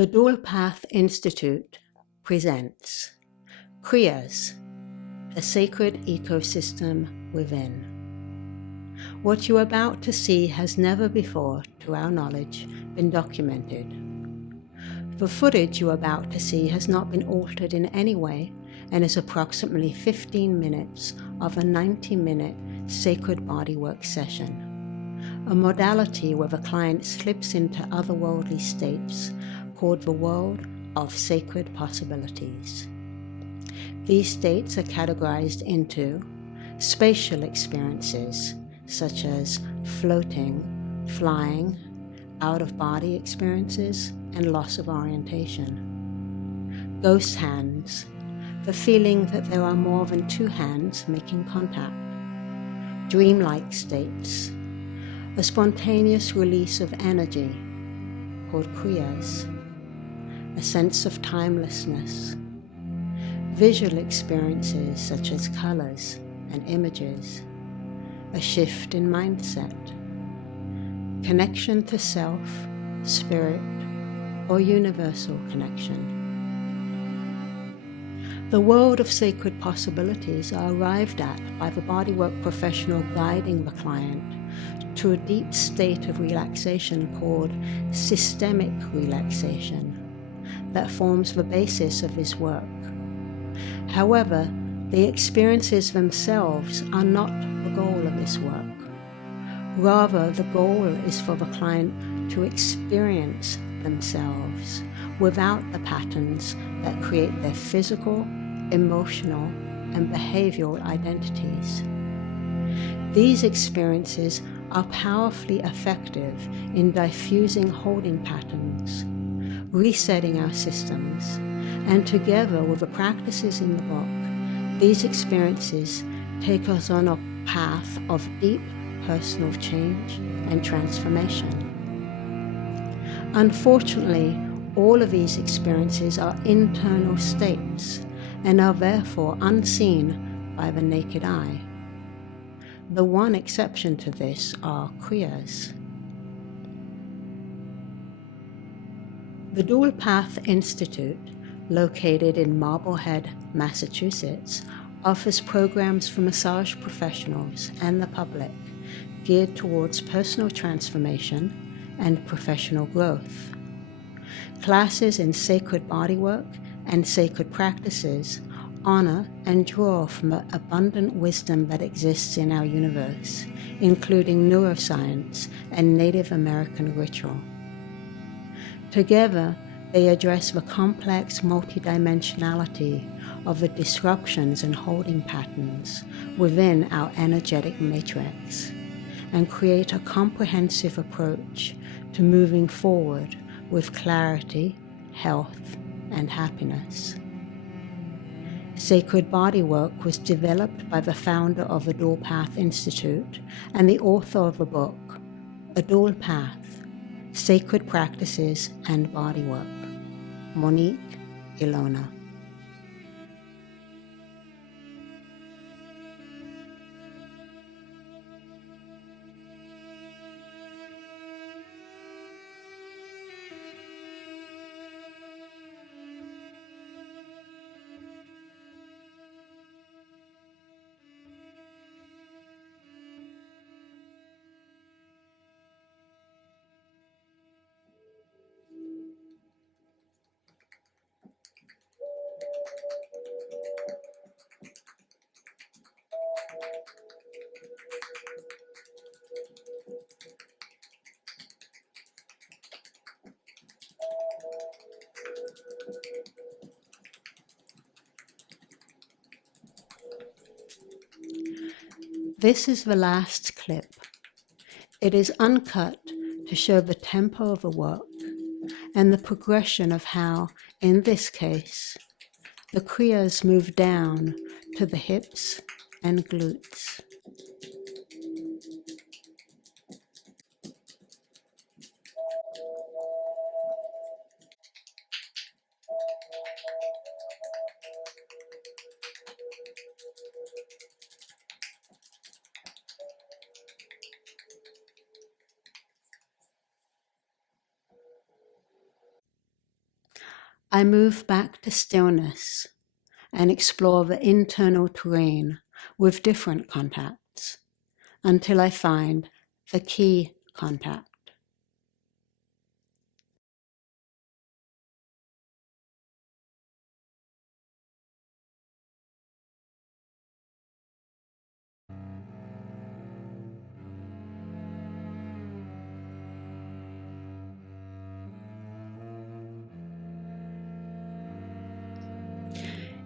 The Dual Path Institute presents Kriyas, the Sacred Ecosystem Within. What you're about to see has never before, to our knowledge, been documented. The footage you're about to see has not been altered in any way and is approximately 15 minutes of a 90-minute Sacred Bodywork session, a modality where the client slips into otherworldly states called the world of sacred possibilities. These states are categorized into spatial experiences such as floating, flying, out-of-body experiences, and loss of orientation. Ghost hands, the feeling that there are more than two hands making contact. Dreamlike states, a spontaneous release of energy called Kriyas, a sense of timelessness. Visual experiences such as colors and images, a shift in mindset. Connection to self, spirit, or universal connection. The world of sacred possibilities are arrived at by the bodywork professional guiding the client to a deep state of relaxation called systemic relaxation that forms the basis of his work. However, the experiences themselves are not the goal of this work. Rather, the goal is for the client to experience themselves without the patterns that create their physical, emotional, and behavioral identities. These experiences are powerfully effective in diffusing holding patterns, resetting our systems, and together with the practices in the book, these experiences take us on a path of deep personal change and transformation. Unfortunately, all of these experiences are internal states and are therefore unseen by the naked eye. The one exception to this are Kriyas. The Dual Path Institute, located in Marblehead, Massachusetts, offers programs for massage professionals and the public geared towards personal transformation and professional growth. Classes in sacred bodywork and sacred practices honor and draw from the abundant wisdom that exists in our universe, including neuroscience and Native American ritual. Together, they address the complex multidimensionality of the disruptions and holding patterns within our energetic matrix and create a comprehensive approach to moving forward with clarity, health, and happiness. Sacred Bodywork was developed by the founder of the Dual Path Institute and the author of the book, A Dual Path, Sacred Practices and Bodywork, Monique Illona. This is the last clip. It is uncut to show the tempo of the work and the progression of how, in this case, the Kriyas move down to the hips and glutes. I move back to stillness and explore the internal terrain with different contacts until I find the key contact.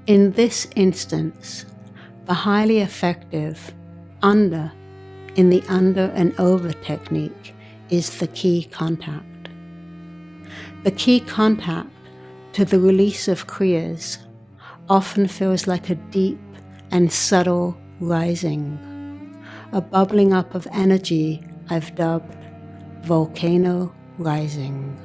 In this instance, the highly effective under in the under and over technique is the key contact. The key contact to the release of Kriyas often feels like a deep and subtle rising, a bubbling up of energy I've dubbed volcano rising.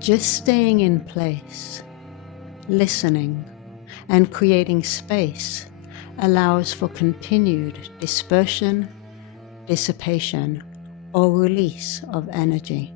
Just staying in place, listening, and creating space allows for continued dispersion, dissipation, or release of energy.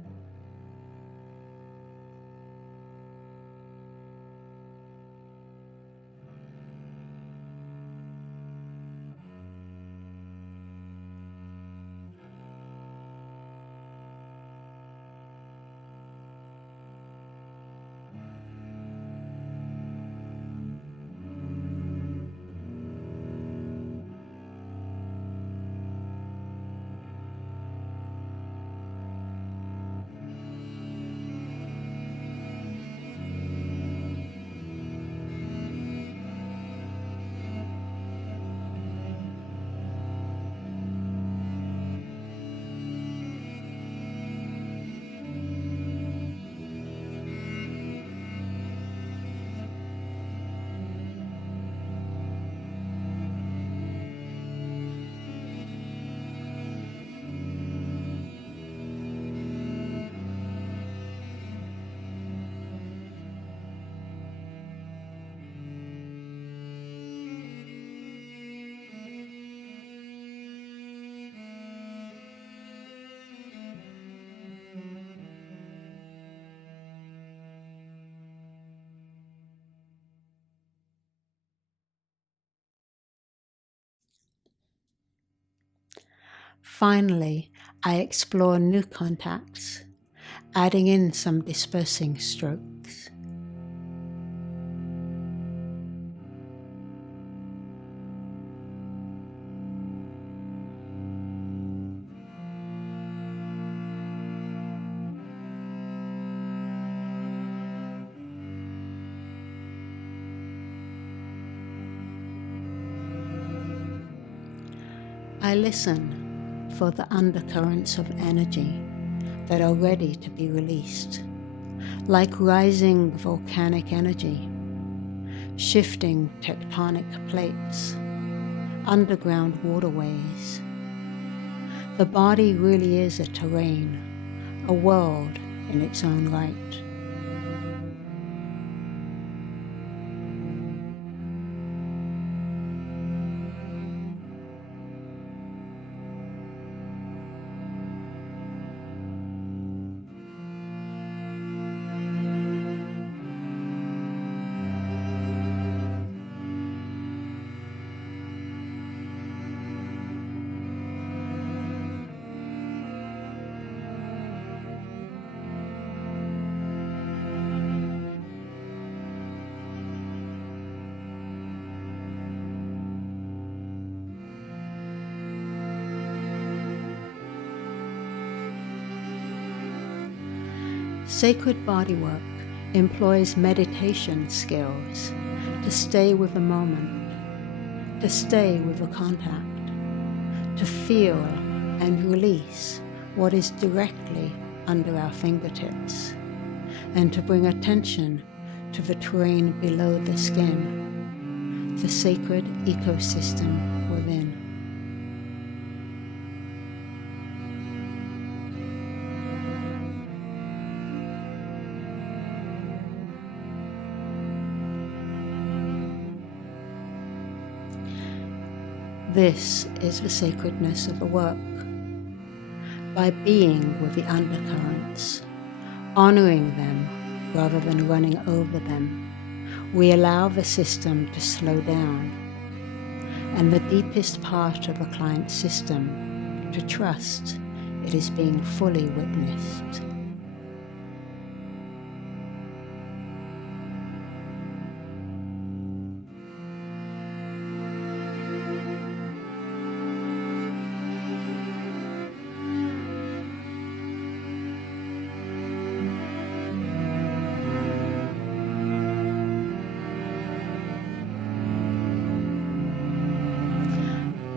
Finally, I explore new contacts, adding in some dispersing strokes. I listen for the undercurrents of energy that are ready to be released, like rising volcanic energy, shifting tectonic plates, underground waterways. The body really is a terrain, a world in its own right. Sacred Bodywork employs meditation skills to stay with the moment, to stay with the contact, to feel and release what is directly under our fingertips, and to bring attention to the terrain below the skin, the sacred ecosystem within. This is the sacredness of the work. By being with the undercurrents, honoring them rather than running over them, we allow the system to slow down, and the deepest part of a client's system to trust it is being fully witnessed.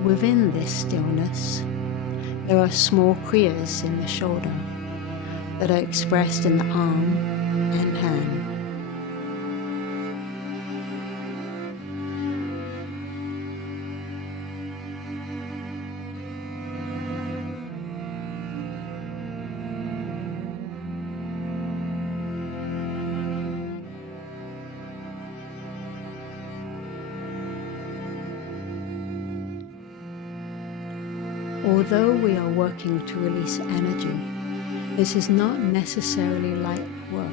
Within this stillness, there are small Kriyas in the shoulder that are expressed in the arm and hand. Although we are working to release energy, this is not necessarily light work.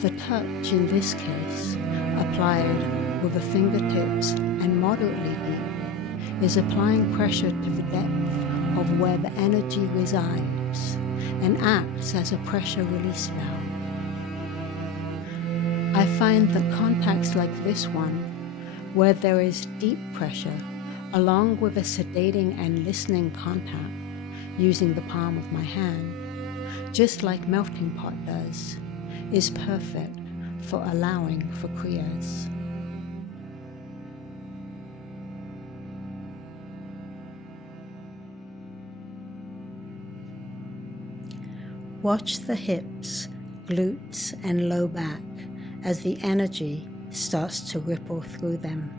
The touch in this case, applied with the fingertips and moderately deep, is applying pressure to the depth of where the energy resides and acts as a pressure release valve. I find that contacts like this one, where there is deep pressure, along with a sedating and listening contact using the palm of my hand, just like melting pot does, is perfect for allowing for Kriyas. Watch the hips, glutes, and low back as the energy starts to ripple through them.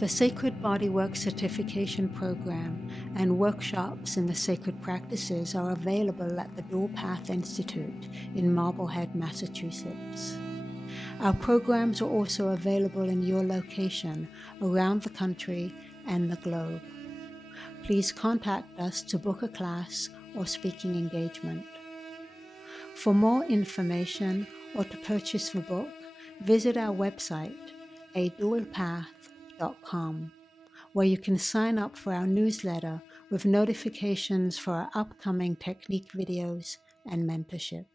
The Sacred Bodywork certification program and workshops in the Sacred Practices are available at the Dual Path Institute in Marblehead, Massachusetts. Our programs are also available in your location, around the country and the globe. Please contact us to book a class or speaking engagement. For more information or to purchase the book, visit our website, adualpath.com, where you can sign up for our newsletter with notifications for our upcoming technique videos and mentorship.